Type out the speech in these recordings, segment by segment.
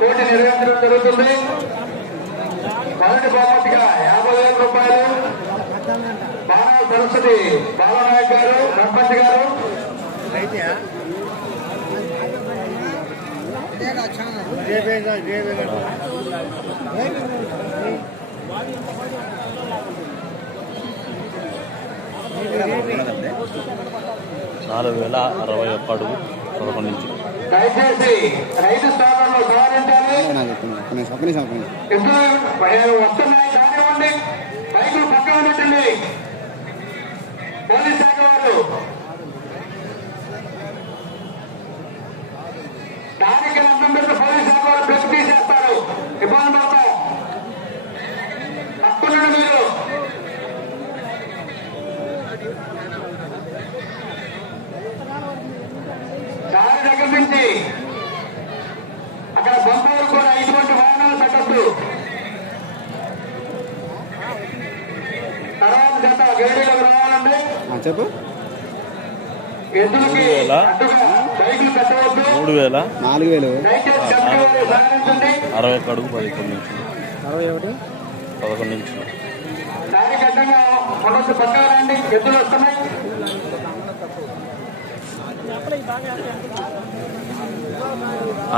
పోటీ నిర్వహించడం జరుగుతుంది. మొదటి బహుమతిగా 50,000 రూపాయలు బాణాల సరస్వతి బాలనాయక్ గారు, సర్పంచ్ గారు. అడుగు 11 నుంచి. దయచేసి రైతు స్థానంలో గమనించాలి. ఎద్దులు వస్తున్నాయి కానివ్వండి, బైకులు పక్కన పెట్టండి. పోలీస్ శాఖ వారు దానికి అన్నం పెడితే పోలీస్ శాఖ వారు బ్లడ్ తీసేస్తారు. ఇబ్బంది పడతాం. తప్పున్నాడు మీరు. దారి దగ్గర నుంచి అక్కడ బంపాలు కూడా ఇటువంటి వాహనాలు పెట్టద్దు. తర్వాత గత గేడీలకు రావాలండి. చెప్పు. ఎద్దులకి అడ్డుగా బైకులు పెట్టవద్దు. 3,000 4,000 దయచేసి చక్కగా సహకరించండి. 60 అడుగు 11 నుంచి. 11 నుంచి. దానికి అడ్డంగా ఉండొచ్చు. పక్కన రండి, ఎద్దులు వస్తున్నాయి.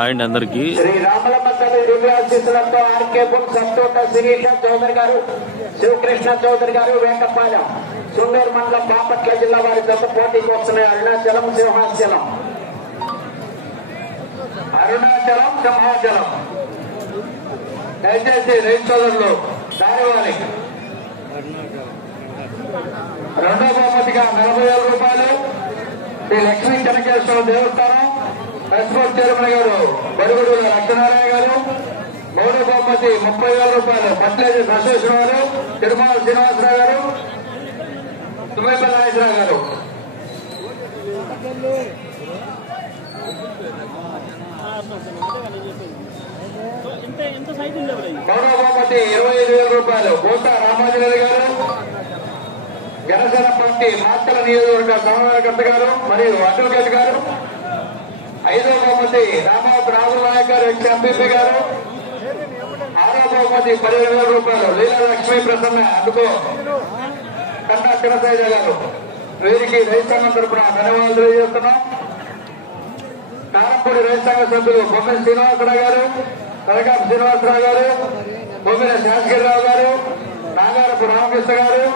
అండ్ అందరికి శ్రీ రామలమ్మ తల్లి దివ్యాశీస్సులతో ఆర్కే బుక్ సంతోట శిరీష చౌదరి గారు, శివకృష్ణ చౌదరి గారు, వేంకపాలెం, సుండూరు మండలం, బాపట్ల జిల్లా వారి జత పోటీకి వస్తున్నాయి. అరుణాచలం, సింహాచలం. అరుణాచలం, సింహాచలం. దయచేసి రైతు సోదరులు దారివారి. రెండో బహుమతిగా 40,000 రూపాయలు శ్రీ లక్ష్మీ చెనకేశ్వర దేవస్థానం ఎస్పోర్ట్ చైర్మన్ గారు బడుగుడు లక్ష్మీనారాయణ గారు. మూడో బహుమతి 30,000 రూపాయలు పట్లేజీ సశేష్ గారు, తిరుమల శ్రీనివాసరావు గారు, తుమ్మపల్లి నాగేశ్వరరావు గారు. మూడో బహుమతి 25,000 రూపాయలు బోసా రామాజరెడ్డి గారు, జనసేన పార్టీ మాతల నియోజకవర్గ సమన్వయకర్త గారు మరియు అడ్వకేట్ గారు. ఐదో బహుమతి రామావతి రాజు నాయక్ గారు, ఎక్స్ ఎంపీపీ గారు. ఆరో బహుమతి 15,000 రూపాయలు లీలా లక్ష్మీ ప్రసన్న అందుకో కన్నా చిరసైజ గారు. వీరికి రైతు సంఘం తరఫున ధన్యవాదాలు తెలియజేస్తున్నాం. కారంపూడి రైతు సంఘ సభ్యులు బొమ్మిన శ్రీనివాసరావు గారు, తలకాపు శ్రీనివాసరావు గారు, బొమ్మిన శాసగిరిరావు గారు, నాగారపు రామకృష్ణ గారు,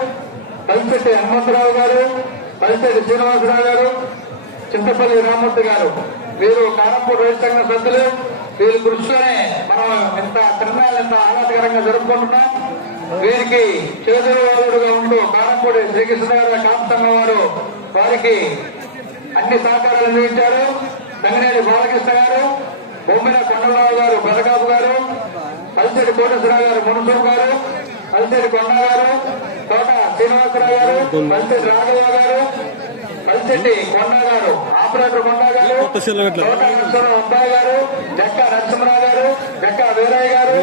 పల్లిశెట్టి హనుమంతరావు గారు, పల్లిశెట్టి శ్రీనివాసరావు గారు, చింతపల్లి రామూర్తి గారు. వీరు కారంపూడి రైతు సంఘ సభ్యులు. వీరి కృషితోనే మనం ఇంత తిరణాలు ఇంత ఆహ్లాదకరంగా జరుపుకుంటున్నాం. వీరికి చేదుడుగా ఉంటూ కారంపూడి శ్రీకృష్ణ గారు కాపు సంఘం వారు వారికి అన్ని సహకారాలు అందించారు. తంగినేని బాలకృష్ణ గారు, బొమ్మిన కొండలరావు గారు, బెదకాపు గారు, పల్లిశెట్టి కోటేశ్వరరావు గారు, మునుసూరు గారు, పల్లిశెట్టి కొండ గారు, తోట శ్రీనివాసరావు గారు, పల్లిశెట్టి రాఘవ గారు, పల్లిశెట్టి కొండ గారు, ఆపరేటర్ కొండ గారు, తోట నరసింహరావు అబ్బాయి గారు, జక్క నరసింహరావు గారు, జక్క వీరయ్య గారు,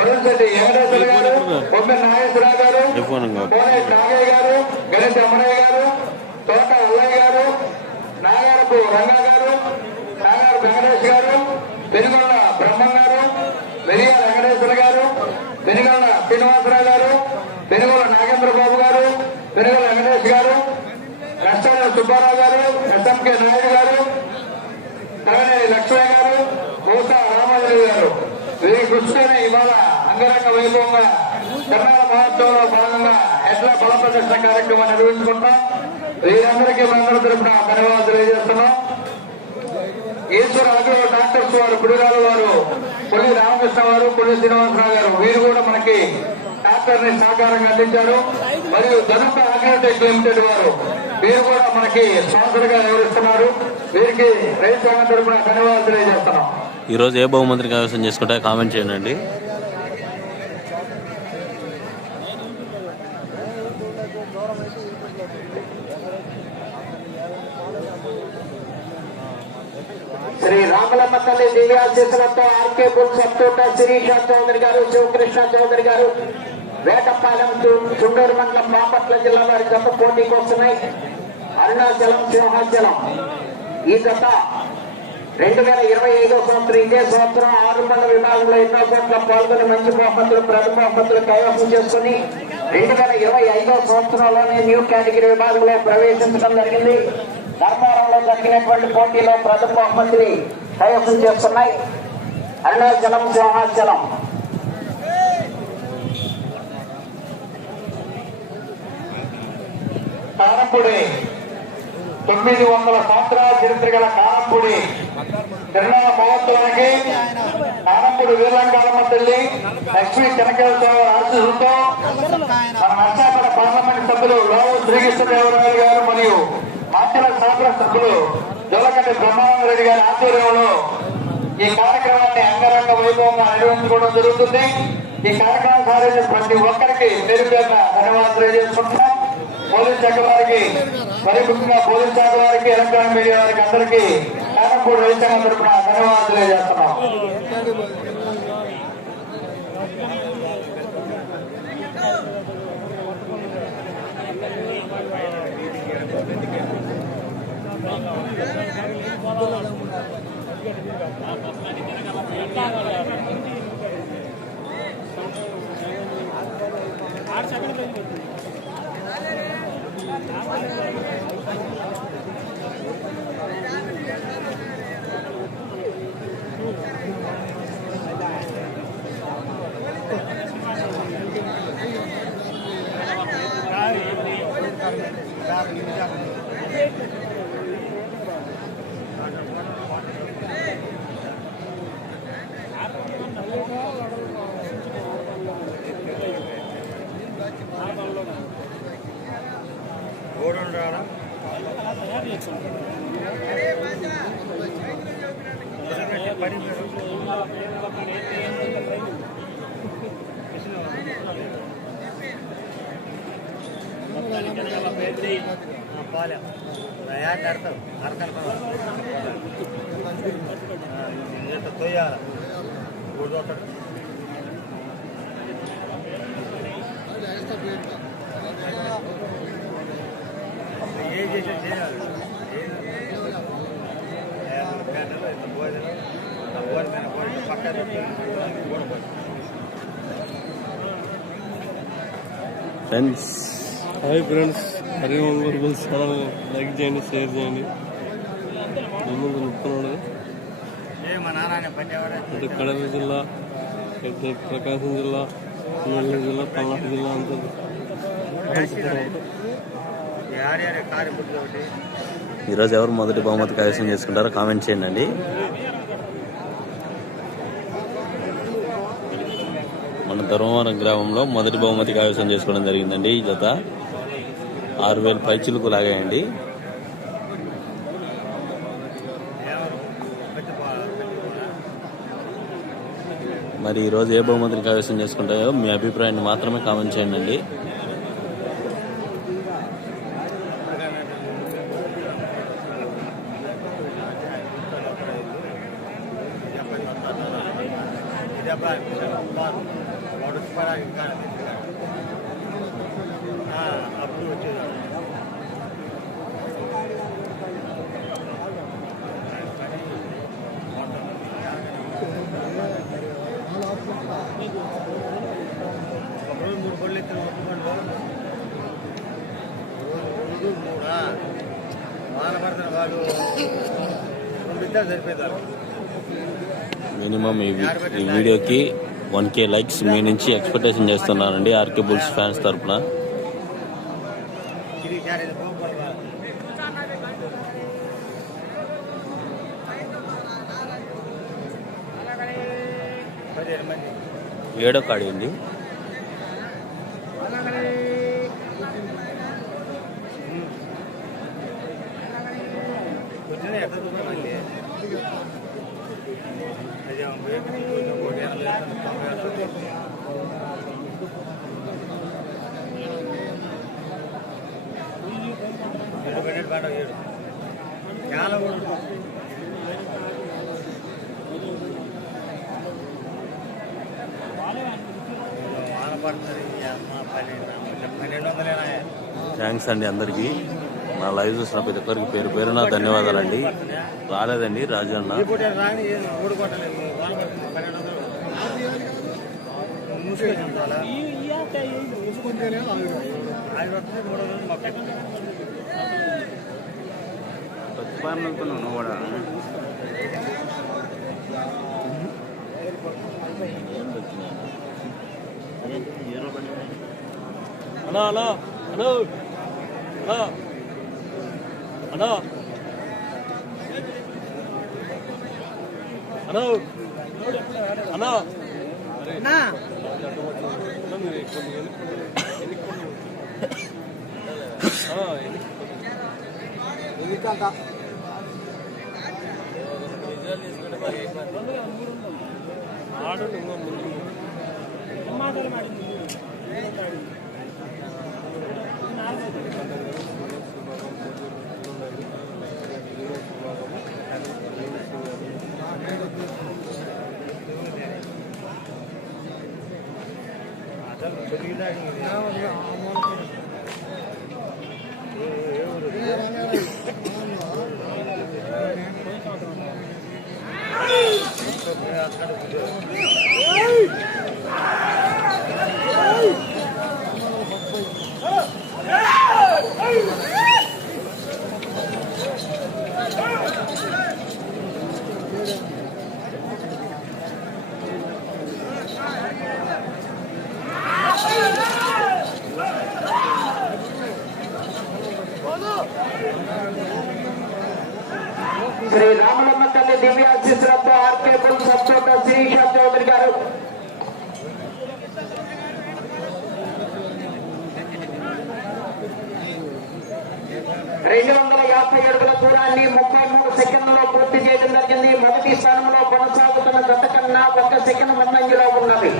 పల్లిశెట్టి వెంకటేశ్వర గారు, బొమ్మిన నాగేశ్వరరావు గారు, కోనేటి నాగయ్య గారు, గణేష్ అమ్మయ్య గారు, తోట అల్లయ్య గారు, నాగారపు రంగా గారు, నాగారు వెంకటేష్ గారు, పెనుగొండ బ్రహ్మం గారు, వెలియ వెంకటేశ్వర గారు, పెనుగొండ శ్రీనివాసరావు గారు, పెనుగొండ నాగేంద్ర బాబు గారు, పెనుగొండ వెంకటేష్ గారు, నష్టం సుబ్బారావు గారు, ఎస్ఎంకే నాయుడు గారు, తగనేని లక్ష్మయ్య గారు, మూసా రామాజు గారు. వీరి కృషితోనే ఇవాళ అంగరంగ వైభవంగా కర్ణాటక మహోత్సవంలో భాగంగా ఎడ్ల బల ప్రదర్శన కార్యక్రమం నిర్వహించుకుంటాం. వీరందరికీ మనందరి తరఫున ధన్యవాదాలు తెలియజేస్తున్నాం. ఈశ్వర అగ్రో డాక్టర్స్ వారు, పుడిరాల వారు, పుల్లి రామకృష్ణ వారు, పుల్లి శ్రీనివాసరావు గారు, వీరు కూడా మనకి డాక్టర్ ని సహకారంగా అందించారు. మరియు ధనుక అగ్రోటెక్ లిమిటెడ్ వారు, వీరు కూడా మనకి స్పాన్సర్ గా వివరిస్తున్నారు. వీరికి రైతు సంఘం తరఫున ధన్యవాదాలు తెలియజేస్తున్నాం. ఈ రోజు ఏ బహుమతిని కైవసం చేసుకుంటే కామెంట్ చేయండి. శ్రీ రామలమ్మ తల్లి దివ్యాశీస్సులతో ఆర్కే బుక్ సంతోట శిరీష చౌదరి గారు, శివకృష్ణ చౌదరి గారు, వేటపాలెం, చుండూరు మండలం, బాపట్ల జిల్లా వారి జత పోటీకి వస్తున్నాయి. అరుణాచలం, సింహాచలం. ఈ జత 2025 సంవత్సరం ఇదే సంవత్సరం 6 పళ్ళ విభాగంలో ఎన్నో కోట్ల పాల్గొని మంచి బహుమతులు ప్రథమ బహుమతులు కైవసం చేసుకుని 2025 సంవత్సరంలోనే న్యూ కేటగిరీ విభాగంలో ప్రవేశించడం జరిగింది. ధర్మవరంలో జరిగినటువంటి పోటీలో ప్రథమ బహుమతిని కైవసం చేసుకున్నాయి. అరుణాచలం సింహాచలం కారంపూడి 900 సంవత్సరాల చరిత్ర గల కారంపూడి తిరునాళ్ళ మహోత్సవానికి కారంపూడి వీర్లంకాలమ్మ తల్లి లక్ష్మీ కనకేశ్వర ఆశీస్సులతో మన నర్సాపేట పార్లమెంట్ సభ్యులు రావు శ్రీకృష్ణదేవరాయలు గారు మరియు మాచల శాసన సభ్యులు జోలకంటి బ్రహ్మానంద రెడ్డి గారి ఆధ్వర్యంలో ఈ కార్యక్రమాన్ని అంగరంగ వైభవంగా నిర్వహించుకోవడం జరుగుతుంది. ఈ కార్యక్రమం సాధించిన ప్రతి ఒక్కరికి పేరు పేరున ధన్యవాదాలు తెలియజేసుకుంటున్నాం. పోలీస్ శాఖ వారికి, మరి ముఖ్యంగా పోలీస్ శాఖ వారికి, ఎలక్ట్రానిక్ మీడియా వారికి అందరికీ కారంపూడి రైతాంగం తరఫున ధన్యవాదాలు తెలియజేస్తున్నాం. Friends, hi friends, Harimangala channel like చేయండి, షేర్ చేయండి. చెప్తున్నాడు ఇటు కడప జిల్లా, ఇటు ప్రకాశం జిల్లా, నెల్లూరు జిల్లా, పల్నాడు జిల్లా అంతా. ఈరోజు ఎవరు మొదటి బహుమతి కైవసం చేసుకుంటారో కామెంట్ చేయండి. మన ధర్మవరం గ్రామంలో మొదటి బహుమతి కైవసం చేసుకోవడం జరిగిందండి. ఈ జత 6,000 పైచిలకు లాగాయండి. మరి ఈరోజు ఏ బహుమతిని కైవసం చేసుకుంటాయో మీ అభిప్రాయాన్ని మాత్రమే కామెంట్ చేయండి. మినిమం ఈ వీడియోకి 1K లైక్స్ మీ నుంచి ఎక్స్పెక్టేషన్ చేస్తున్నానండి ఆర్కే బుల్స్ ఫ్యాన్స్ తరఫున. ఏడో కాడి అండి. థ్యాంక్స్ అండి అందరికీ. నా లైవ్ చూసిన ప్రతి ఒక్కరికి పేరు పేరున ధన్యవాదాలండి. రాలేదండి రాజు అన్న. నువ్వు కూడా అన్నా అన్నా అన్నా అన్నా అన్నా అన్నా అన్నా శ్రీ రామలమ్మ తల్లి దివ్యాశీస్సులతో RK Bulls support Sirisha Chowdary గారు 250 అడుగుల దూరాన్ని 33 సెకండ్లలో పూర్తి చేయడం జరిగింది. మొదటి స్థానంలో కొనసాగుతున్న జత కన్నా 1 సెకండ్ ముందంజలో ఉన్నది.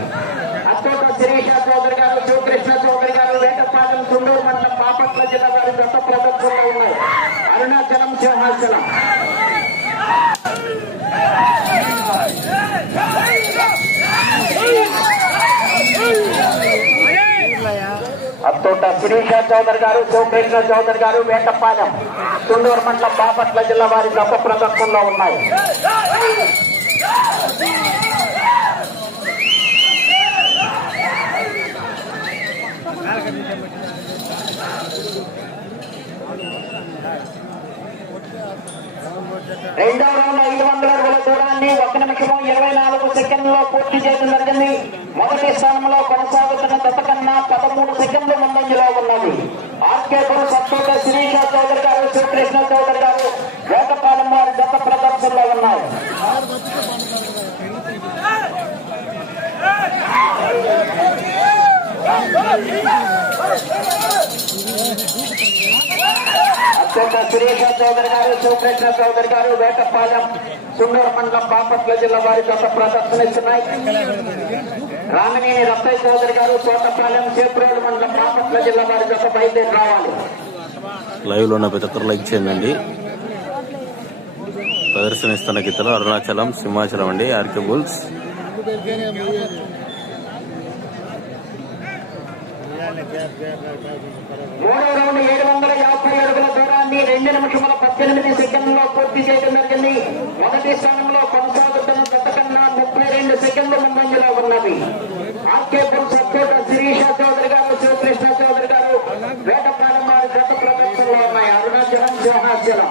అత్తోట శిరీష చౌదరి గారు, శివకృష్ణ చౌదరి గారు, వేటపాలెం తుండూరు మండలం బాపట్ల జిల్లా వారి జత ప్రదర్శనలో ఉన్నాయి. అరుణాచలం సింహాచలం అత్తోట శిరీష చౌదరి గారు, శివకృష్ణ చౌదరి గారు, వేటపాలెం తుండూరు మండలం బాపట్ల జిల్లా వారి గొప్ప ప్రదర్శనలో ఉన్నాయి. రెండో రౌండ్ 500 అడుగుల దూరాన్ని 1 నిమిషము 24 సెకండ్లలో పూర్తి చేయడం జరిగింది. మొదటి స్థానంలో కొనసాగుతున్న జత కన్నా 13 సెకండ్ల ముందంజలో ఉన్నది. ఆర్కే బుల్స్ అత్తోట శిరీష చౌదరి గారు, శివకృష్ణ చౌదరి గారు, వేటపాలెం వారి జత ప్రదర్శనలో ఉన్నారు. అత్యంత శిరీష చౌదరి గారు, శివకృష్ణ చౌదరి గారు, వేటపాలెం తుండూరు మండలం బాపట్ల జిల్లా వారి జత ప్రదర్శనిస్తున్నాయి. రామినేని రత్తయ్య చౌదరి గారు, తోటపాలెం చేప్రోలు మండలం బాపట్ల జిల్లా వారి జత బయలుదేరి రావాలి. లైవ్ లో ఉన్న ప్రతి ఒక్కరు లైక్ చేయండి. ప్రదర్శనిస్తున్న గీతలు అరుణాచలం సింహాచలం అండి. ఆర్కే బుల్స్ మూడో రౌండ్ 750 అడుగుల దూరాన్ని 2 నిమిషముల 18 సెకండ్లలో పూర్తి చేయడం జరిగింది. మొదటి స్థానంలో కొనసాగుతున్న జత కన్నా 32 సెకండ్ల ముందంజలో ఉన్నది. ఆర్కే బుల్స్ అత్తోట శిరీష చౌదరి గారు, శివకృష్ణ చౌదరి గారు, వేటపాలెం వారి జత ప్రదర్శనలో ఉన్నాయి. అరుణాచలం సింహాచలం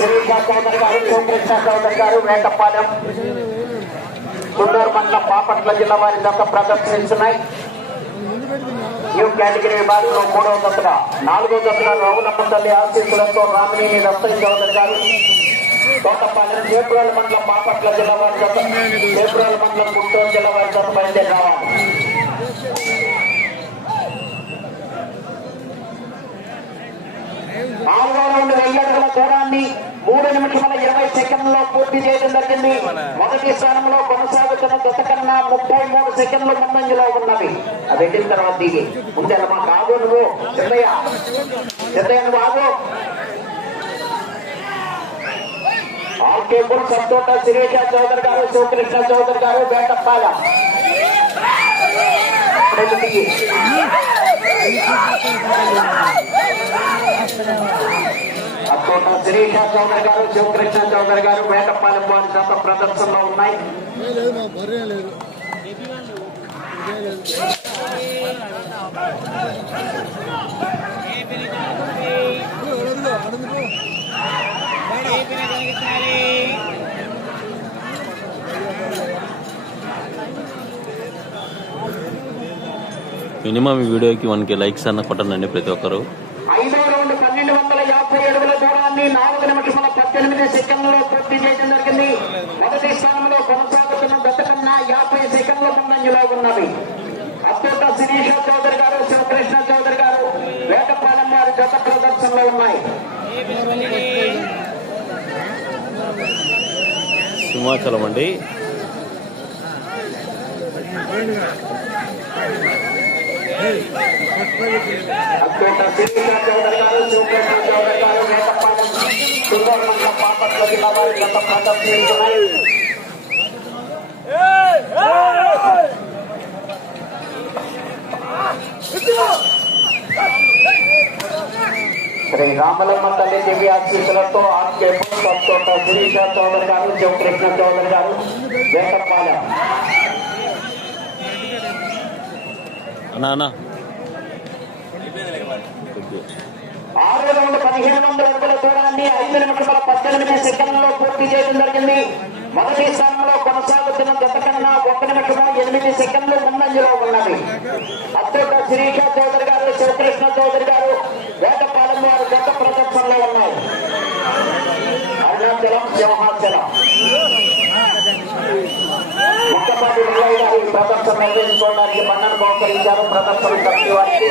శిరీష చౌదరి గారు, శివకృష్ణ చౌదరి గారు, వేటపాలెం తుండూరు మండలం బాపట్ల జిల్లా వారి జత ప్రదర్శనిస్తున్నాయి. న్యూ కేటగిరీ విభాగంలో 3వ జతగా 4వ జతగా రఘునమ్మ తల్లి ఆశీస్సులతో రామినేని రత్తయ్య చౌదరి గారు, తోటపాలెం చేప్రోలు మండలం బాపట్ల జిల్లా వారి జత, చేప్రోలు మండలం గుంటూరు జిల్లా వారి జత బయలుదేరి రావాలి. నాలుగో రౌండ్ 1000 అడుగుల దూరాన్ని 3 నిమిషముల 20 సెకండ్లలో పూర్తి చేయడం జరిగింది. మొదటి స్థానంలో కొనసాగుతున్న జత కన్నా 33 సెకండ్ల ముందంజలో ఉన్నది. అది పెట్టిన తర్వాత దిగి ముందే మా కాదు నువ్వు సిద్ధయ్య నువ్వు ఆగు. ఆర్కేపుల్ సంతోట శిరీష చౌదరి గారు, శివకృష్ణ చౌదరి గారు, వేటప్పాల సంతోట శిరీష చౌదరి గారు, శివకృష్ణ చౌదరి గారు, వేటప్పాలెం వారి జత ప్రదర్శనలో ఉన్నాయి. మినిమం ఈ వీడియోకి 1K లైక్స్ అన్న కొట్టండి ప్రతి ఒక్కరు. 5వ రౌండ్ 1250 అడుగుల దూరాన్ని 4 నిమిషముల 18 సెకండ్లలో పూర్తి చేయడం జరిగింది. మొదటి స్థానంలో కొనసాగుతున్న గత కన్నా 50 సెకండ్ల ముందంజలో ఉన్నది. అత్యంత శిరీష చౌదరి గారు, శివకృష్ణ చౌదరి గారు, వేటపాలెం వారి జత ప్రదర్శనలో ఉన్నాయి. సింహాచలం అండి. అత్యంత శిరీష చౌదరి గారు, శివకృష్ణ చౌదరి గారు, వేటపాలెం సుందరమండ పాపట్ల జిల్లా వారి జత ప్రదర్శిస్తున్నాయి. శ్రీ రామలమ్మ తల్లి దివ్య ఆశీస్సులతో ఆర్కేపుల్ సంతోట శిరీష చౌదరి గారు, శివకృష్ణ చౌదరి గారు, వేటపాలెం. అన్నా 6వ రౌండ్ 1500 అడుగుల దూరాన్ని 5 నిమిషముల 18 సెకండ్లలో పూర్తి చేయడం జరిగింది. మొదటి స్థానంలో కొనసాగుతున్న గత కన్నా 1 నిమిషము 8 సెకండ్లు ముందంజలో ఉన్నది. అత్యంత శిరీష చౌదరి గారు, శివకృష్ణ చౌదరి గారు, వేటపాలెం వారి గత ప్రదర్శనలో ఉన్నాయి. అరుణాచలం, సింహాచలం ముఖ్యమంత్రి మురళి గారు ఈ ప్రదర్శన నిర్వహించుకోవడానికి మన్నను బహుకరించారు. ప్రదర్శన కమిటీ వారికి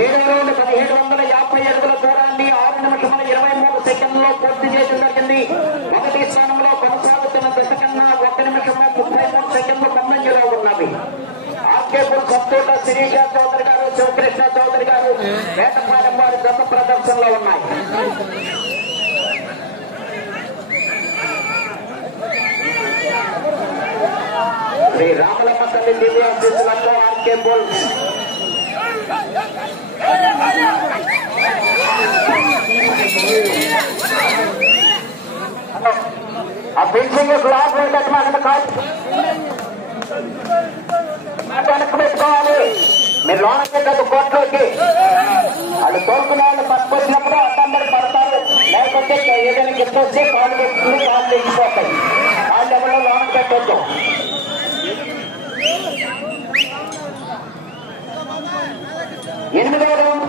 ఏడవ రౌండ్ 1750 అడుగుల దూరాన్ని 6 నిమిషముల 23 సెకండ్లలో పూర్తి చేయడం జరిగింది. మొదటి స్థానంలో కొనసాగుతున్న దశ కన్నా 1 నిమిషము 33 సెకండ్లు ముందంజలో ఉన్నది. ఆర్కేపుల్ సంతోట శిరీష చౌదరి గారు, శివకృష్ణ చౌదరి గారు, వేటపాలెం వారి గత ప్రదర్శనలో ఉన్నాయి. శ్రీ రామలమ్మ తల్లి దివ్య ఆశీస్సులతో ఆర్కేపుల్ ఆ బిల్డింగ్ బ్లాక్ వెనక్కి పెట్టుకోవాలి. మీరు లోనకి కాదు కోర్టులోకి వాళ్ళు తోలుకునే వాళ్ళు పట్టుకొచ్చినప్పుడు అడ్డంబడి పడతారు. లేకపోతే ఏదైనా గిట్టొస్తే కాళ్ళు పెట్టుకుని కాళ్ళు తెచ్చిపోతాయి. వాళ్ళు ఎవరో లోనకి పెట్టొద్దు. ఎనిమిదవ రౌండ్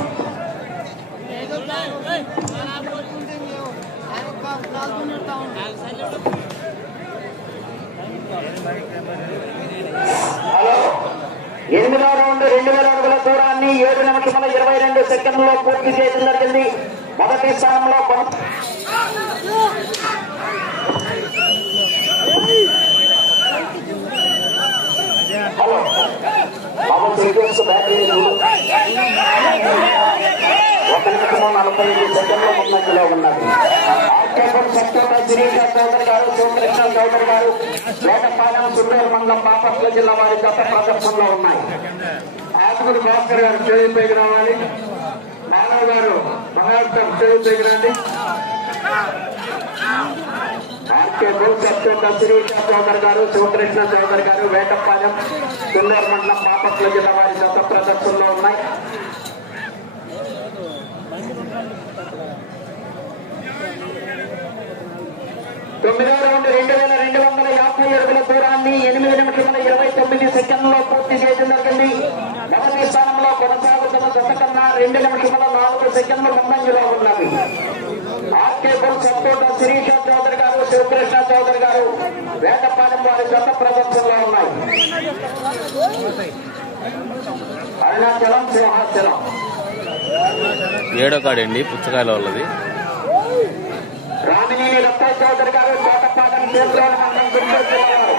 ఎనిమిదవ రౌండ్ 2000 అడుగుల దూరాన్ని 7 నిమిషముల 22 సెకండ్లలో పూర్తి చేయడం జరిగింది. మొదటి స్థానంలో హలో బాబు శ్రీకృష్ణ బ్యాటరీ 1 నిమిషము 45 సెకండ్ల ముందంజలో ఉన్నది. ఆర్కేపుల్ సంతోట శిరీష చౌదరి గారు, శివకృష్ణ చౌదరి గారు, వేటపాలెం సుందర మండలం బాపట్ల జిల్లా వారి గత ప్రదర్శనలో ఉన్నాయి. ఆత్మూరి భాస్కర్ గారు స్టేజ్ పైకి రావాలి. మానవ్ గారు మహాత్మ స్టేజ్ పైకి రండి. ఆర్కేపుల్ సంతోట శిరీష చౌదరి గారు, శివకృష్ణ చౌదరి గారు, వేటపాలెం సుందర మండలం బాపట్ల జిల్లా వారి గత ప్రదర్శనలో ఉన్నాయి. తొమ్మిదవ రౌండ్ 2250 అడుగుల దూరాన్ని 8 నిమిషముల 29 సెకండ్లలో పూర్తి చేయడం జరిగింది. మొదటి స్థానంలో కొనసాగుతున్న గత కన్నా సెకండ్లు ముందంజలో ఉన్నవి. ఆర్కేపుల్ సపోర్ట్ శిరీష చౌదరి గారు, శివకృష్ణ చౌదరి గారు వేటపాలెం వారి జత ప్రదర్శనలో ఉన్నాయి. అరుణాచలం సింహాచలం 7వ కాడండి పుచ్చకాయల వాళ్ళది. రామినేని రత్తయ్య చౌదరి గారు కోటపాలెం కేంద్రాల మండలం గుంటూరు జిల్లా వారు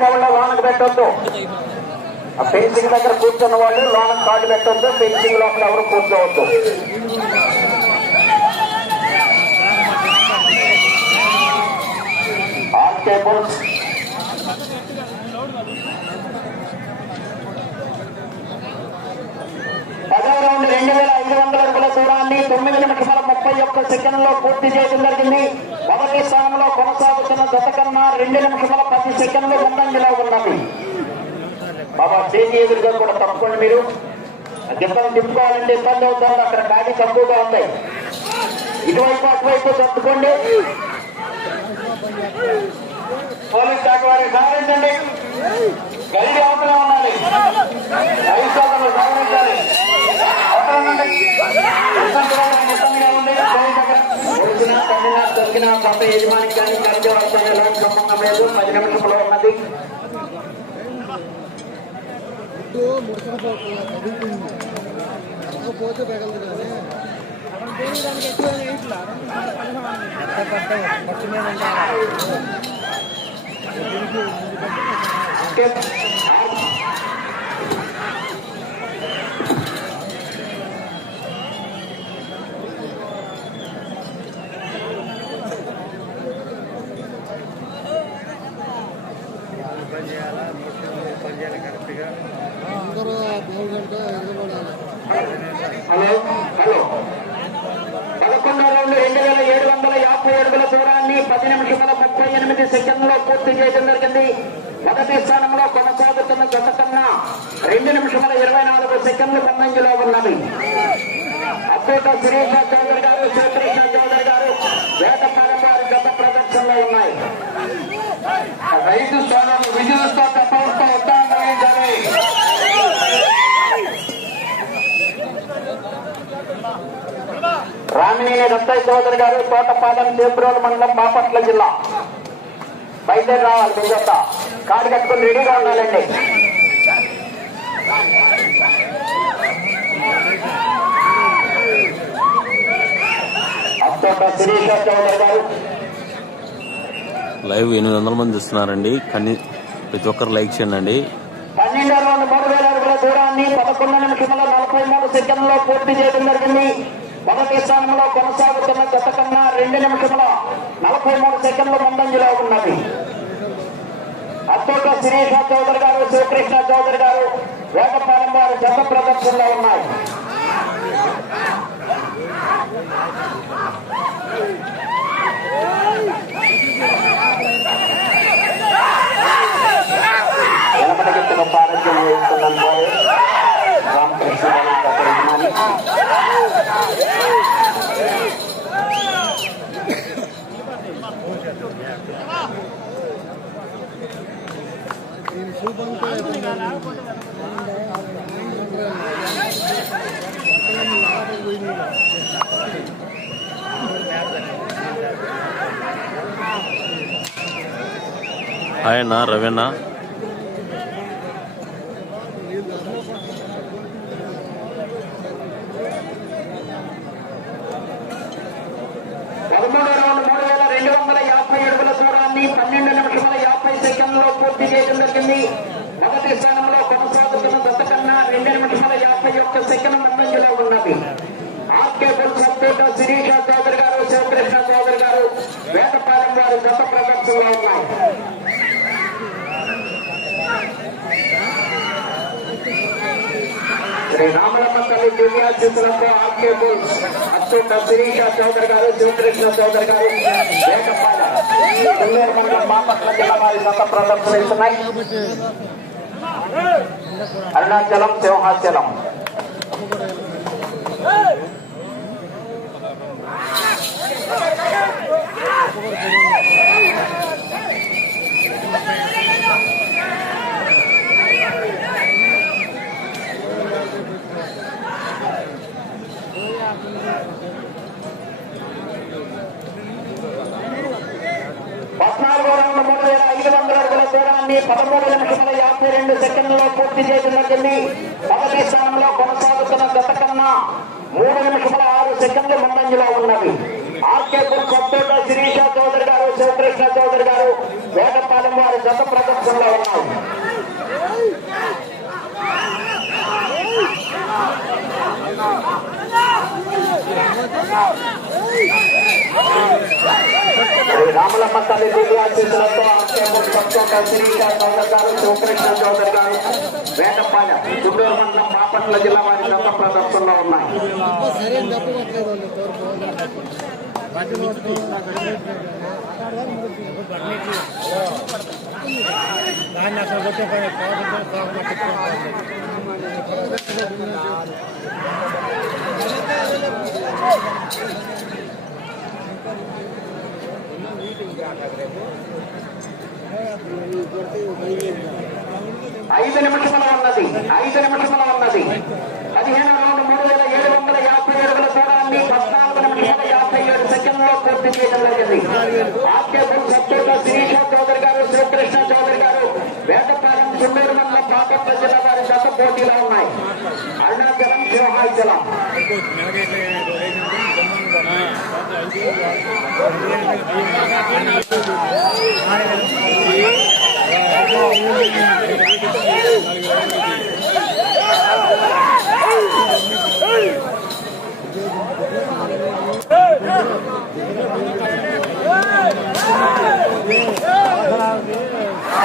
కాళ్ళు లోనకు పెట్టొద్దు. ఆ ఫెన్సింగ్ దగ్గర కూర్చున్న వాళ్ళు లోనకు కాళ్ళు పెట్టొద్దు. ఫెన్సింగ్ లోపల ఎవరు కూర్చోవద్దు. ఆల్ టేబుల్స్ రౌండ్ 2500 అడుగుల దూరాన్ని 9 నిమిషాల 31 సెకండ్లో పూర్తి చేయడం జరిగింది. మొదటి స్థానంలో కొనసాగుతున్న జత కన్నా 2 నిమిషాల 10 సెకండ్లు ముందంజలో ఉన్నది. బాబా స్టేజీ ఎదురుగా కూడా తప్పకుండా మీరు దిబ్బలు తిప్పుకోవాలంటే ఇబ్బంది అవుతుంది. అక్కడ ఖాళీ తక్కువగా ఉంది. ఇటువైపు అటువైపు తప్పుకోండి. పోలీస్ శాఖ వారికి సహకరించండి. గైడ్ అవతల ఉండాలి. ఐశ్వర్యంలో సహకరించాలి. దొరికిన కొత్త యజమానికి కానీ గైడ్ అవతల ఎలాంటి సంబంధం లేదు. 10 నిమిషంలో ఉన్నది. హలో హలో 11వ రౌండ్ 2750 అడుగుల దూరాన్ని 10 నిమిషాల 38 సెకండ్లో పూర్తి చేయడం జరిగింది. మొదటి స్థానంలో కొనసాగుతున్న జత కన్నా 2 నిమిషాల 24 సెకండ్లు ముందంజలో ఉన్నవి. అద్భుత శిరీష చౌదరి గారు, శివకృష్ణ చౌదరి గారు వేటపాలెం వారి జత ప్రదర్శనలో ఉన్నాయి. 5 స్థానాలు విజయతో తప్పవుతో ఉత్సాహించాలి. రామినేని రత్తయ్య చౌదరి గారు తోటపాలెం చేబ్రోలు మండలం బాపట్ల జిల్లా బయలుదేరి రావాలి. మీ జత కాడి కట్టుకుని రెడీగా ఉండాలండి. అత్తోట శిరీష చౌదరి గారు లైవ్ 800 మంది చూస్తున్నారండి. కానీ ప్రతి ఒక్కరు లైక్ చేయండి. 12వ రౌండ్ 3000 అడుగుల దూరాన్ని 11 నిమిషాల 43 సెకండ్లో పూర్తి చేయడం జరిగింది. మొదటి స్థానంలో కొనసాగుతున్న జత కన్నా 2 నిమిషాల 43 సెకండ్లు ముందంజలో ఉన్నది. అత్తోట శిరీష చౌదరి గారు, శివకృష్ణ చౌదరి గారు వేటపాలెం వారి జత ప్రదర్శనలో ఉన్నాయి. వెనకటికి గొప్ప ఆరోగ్యం వేస్తున్నాను రామకృష్ణ హాయ్ అన్న రవీణ. 13వ రౌండ్ 3250 అడుగుల దూరాన్ని 12 నిమిషాల 50 సెకండ్లో పూర్తి చేయడం జరిగింది. మొదటి స్థానంలో కొనసాగుతున్న జత కన్నా 2 నిమిషాల 51 సెకండ్ ముందంజలో ఉన్నది. ఆర్కేపుల్ సపోర్ట్ శిరీష చౌదరి గారు, శివకృష్ణ చౌదరి గారు వేటపాలెం వారి జత ప్రదర్శనలో ఉన్నాయి. శ్రీ రామలమ్మ తల్లి దివ్యాశీసులతో ఆర్కేపుల్ అత్యంత శిరీష చౌదరి గారు, శివకృష్ణ చౌదరి గారు వేటపాలెం కొల్లూరు మండలం బాపట్ల జిల్లా వారి జత ప్రదర్శనిస్తున్నాయి. అరుణాచలం సింహాచలం రౌండ్ 3,500 అడుగుల దూరాన్ని 13 నిమిషముల 52 సెకండ్లలో పూర్తి చేయడం. మొదటి స్థానంలో కొనసాగుతున్న గత కన్నా 3 నిమిషముల 6 సెకండ్లు ముందంజలో ఉన్నవి. ఆర్కే బుల్ కొత్తోట శిరీష చౌదరి గారు, శివకృష్ణ చౌదరి గారు వేటపాలెం వారి గత ప్రదర్శనలో ఉన్నారు. రామలమ్మ తల్లి దివ్యాశీసులతో శిరీష చౌదరి గారు, శివకృష్ణ చౌదరి గారు వేటపాలెం గుంటూరు మండలం బాపట్ల జిల్లా వారి గత ప్రదర్శనలో ఉన్నాయి. ఐదు నిమిషముల ఉన్నది 15 రౌండ్ 3,750 అడుగుల దూరాన్ని 14 నిమిషముల 57 సెకండ్లలో పూర్తి చేయడం జరిగింది. ఆర్కే బుల్ సత్తోట శిరీష చౌదరి గారు, శివకృష్ణ చౌదరి గారు వేటపాలెం గుంటూరు మండలం బాపట్ల జిల్లా వారి గత పోటీలో ఉన్నాయి. అరుణాచలం, సింహాచలం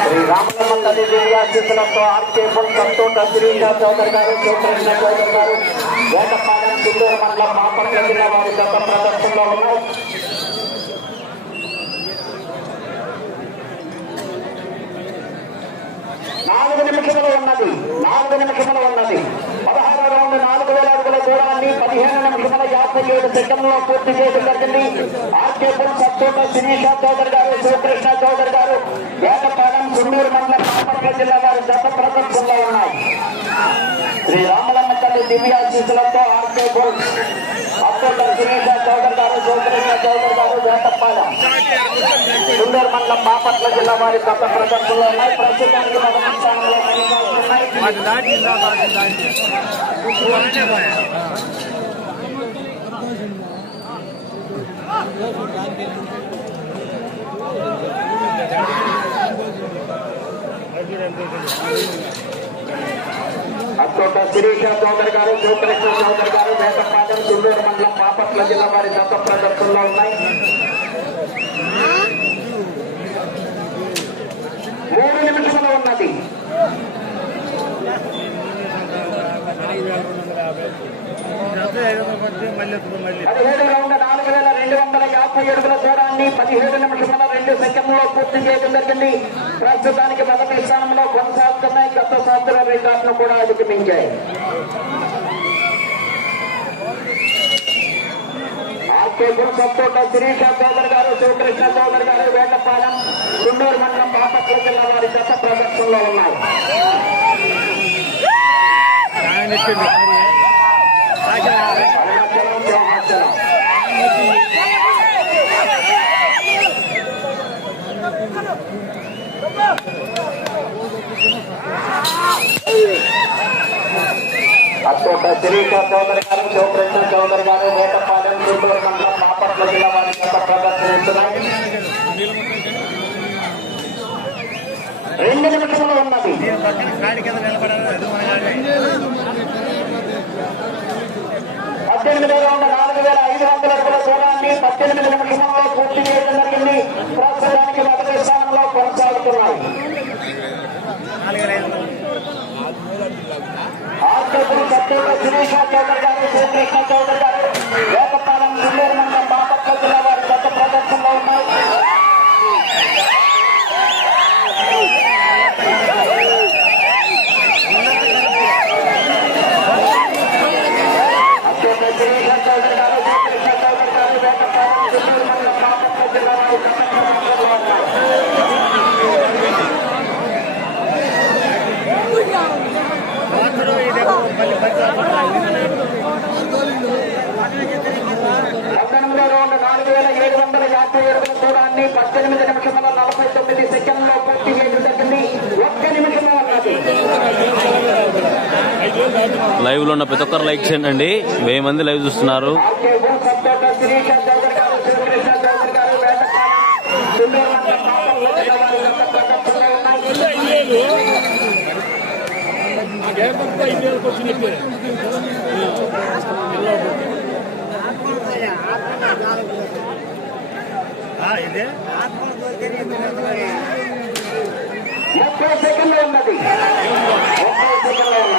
శ్రీ రామలమ్మ తల్లి దివ్యాశీసులతో ఆర్కే బుల్ సత్తోట శిరీష చౌదరి గారు, శివకృష్ణ చౌదరి గారు వేటపాలెం గుంటూరు మండలం బాపట్ల జిల్లా వారి గత ప్రదర్శనలో ఉన్నారు. 4 నిమిషములు ఉన్నది 16 రౌండ్ 4,000 అడుగుల దూరాన్ని 15 నిమిషముల 57 సెకండ్లలో పూర్తి చేయడం జరిగింది. ఆర్కే బుల్ సత్తోట శిరీష చౌదరి గారు, శివకృష్ణ చౌదరి గారు వేటపాలెం గుంటూరు మండలం బాపట్ల జిల్లా వారి గత ప్రదర్శనలో ఉన్నాయి. శ్రీ రామలమ్మ తల్లి దివ్యాశీసులతో ఆర్కే బుల్ సత్తోట శిరీష చౌదరి గారు, శివకృష్ణ చౌదరి గారు వేటపాలెం గుంటూరు మండలం బాపట్ల జిల్లా వారి గత ప్రదర్శనలో ఉన్నాయి. ప్రస్తుతానికి మొదటి స్థానంలో అత్తోట శిరీష చౌదరి గారు, శివకృష్ణ చౌదరి గారు వేటపాలెం గుంటూరు మండలం బాపట్ల జిల్లా వారి గత ప్రదర్శనలో ఉన్నాయి. 3 నిమిషములు ఉన్నది 17 రౌండ్ 4,250 అడుగుల దూరాన్ని 17 నిమిషముల 2 సెకండ్లలో పూర్తి చేయడం జరిగింది. ప్రస్తుతానికి మొదటి స్థానంలో కొనసాగుతున్నాయి. గత సంవత్సరం రికార్డును కూడా అధిగమించాయి. ఆర్కే బుల్ సత్తోట శిరీష చౌదరి గారు, శివకృష్ణ చౌదరి గారు వేటపాలెం గుంటూరు మండలం బాపట్ల జిల్లా వారి గత ప్రదర్శనలో ఉన్నాయి. అత్తోట శిరీష చౌదరి గారు, శివకృష్ణ చౌదరి గారు వేటపాలెం గుంటూరు మండలం బాపట్ల జిల్లా వారి గత ప్రదర్శనిస్తున్నాయి. 2 నిమిషములు ఉన్నది 18 రౌండ్ 4,500 అడుగుల దూరాన్ని 18 నిమిషంలో పూర్తి చేయడం జరిగింది. ప్రస్తుతానికి మొదటి స్థానంలో కొనసాగుతున్నాయి. ఆర్కే బుల్ సత్తోట శిరీష చౌదరి గారు, శివకృష్ణ చౌదరి గారు వేటపాలెం గుంటూరు మండలం బాపట్ల జిల్లా వారి గత ప్రదర్శనలో ఉన్నాయి. అత్యంత శిరీష చౌదరి గారు, శివకృష్ణ చౌదరి గారు వేటపాలెం గుంటూరు మండలం బాపట్ల జిల్లా వారి గత ప్రదర్శనలో ఉన్నాయి. మళ్ళీ 750 అడుగుల దూరాన్ని 18 నిమిషముల 49 సెకండ్లో పూర్తి చేయడం జరిగింది. 1 నిమిషంలో ఉన్నది. లైవ్ లో ఉన్న ప్రతి ఒక్కరు లైక్ చేయండి. 1000 మంది లైవ్ చూస్తున్నారు. శిరీష చౌదరి గారు, శివకృష్ణ చౌదరి గారు, వేటపాలెం సుందూరు మండలం పాపట్ల వారి గత ప్రదర్శనలో ఉన్నాయి. ఇదే 30 సెకండ్లు ఉన్నది. 30 సెకండ్లు ఉన్నది.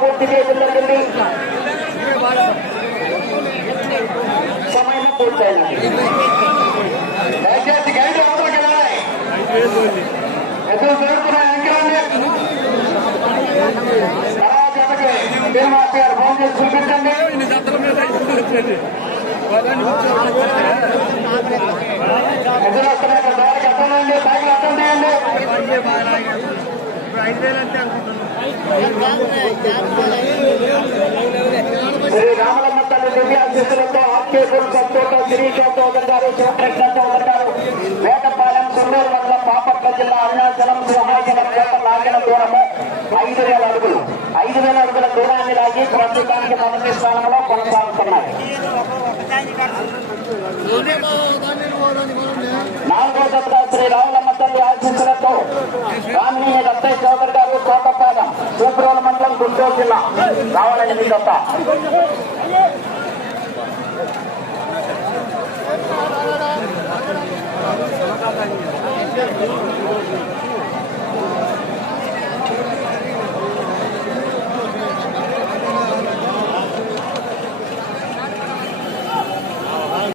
పూర్తి చేయడం జరిగింది. సమయం పూర్తయినది. దయచేసి గైడ్ లోపలికి వెళ్ళాలి. ఎదురు జరుగుతున్నాయి అంకెలన్నీ. తర్వాత జతకి శ్రీనివాస్ గారు ఫోన్ చేసి చూపించండి. ఎదురు వస్తున్నాయి. దారికి అట్టండి, సైకిల్ అట్టం చేయండి. శ్రీ రామలమ్మ తల్లి దివ్యాశిస్సులతో ఆర్కేపుల్ సత్తోట శిరీష చౌదరి గారు, శివకృష్ణ చౌదరి గారు, వేటపాలెం సుందూరు మండలం బాపట్ల జిల్లా అరుణాచలం సింహాచలం కోట లాగిన దూరము 5000 అడుగులు. 5000 అడుగుల దూరాన్ని లాగి ప్రస్తుతానికి మొదటి స్థానంలో కొనసాగుతున్నారు. 4వ జతగా శ్రీ రామలమ్మ తల్లి ఆశీస్సులతో రామినేని రత్తయ్య చౌదరి గారు, కోటపాలెం సూప్రోల మండలం గుంటూరు జిల్లా రావాలని మీ జత.